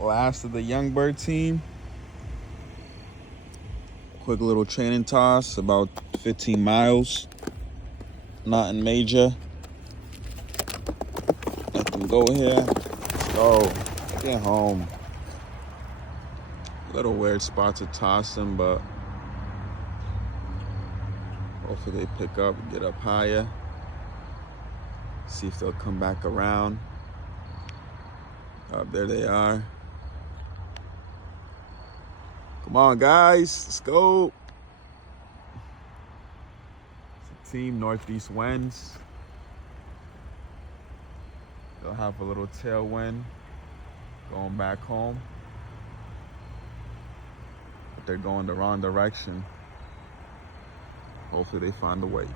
Last of the Youngbird team. Quick little training toss, about 15 miles. Nothing major. Let them go here. Let's go. Get home. Little weird spot to toss them, but hopefully they pick up, get up higher. See if they'll come back around. There they are. Come on, guys. Let's go. It's a team, Northeast Winds. They'll have a little tailwind going back home. But they're going the wrong direction. Hopefully they find a way.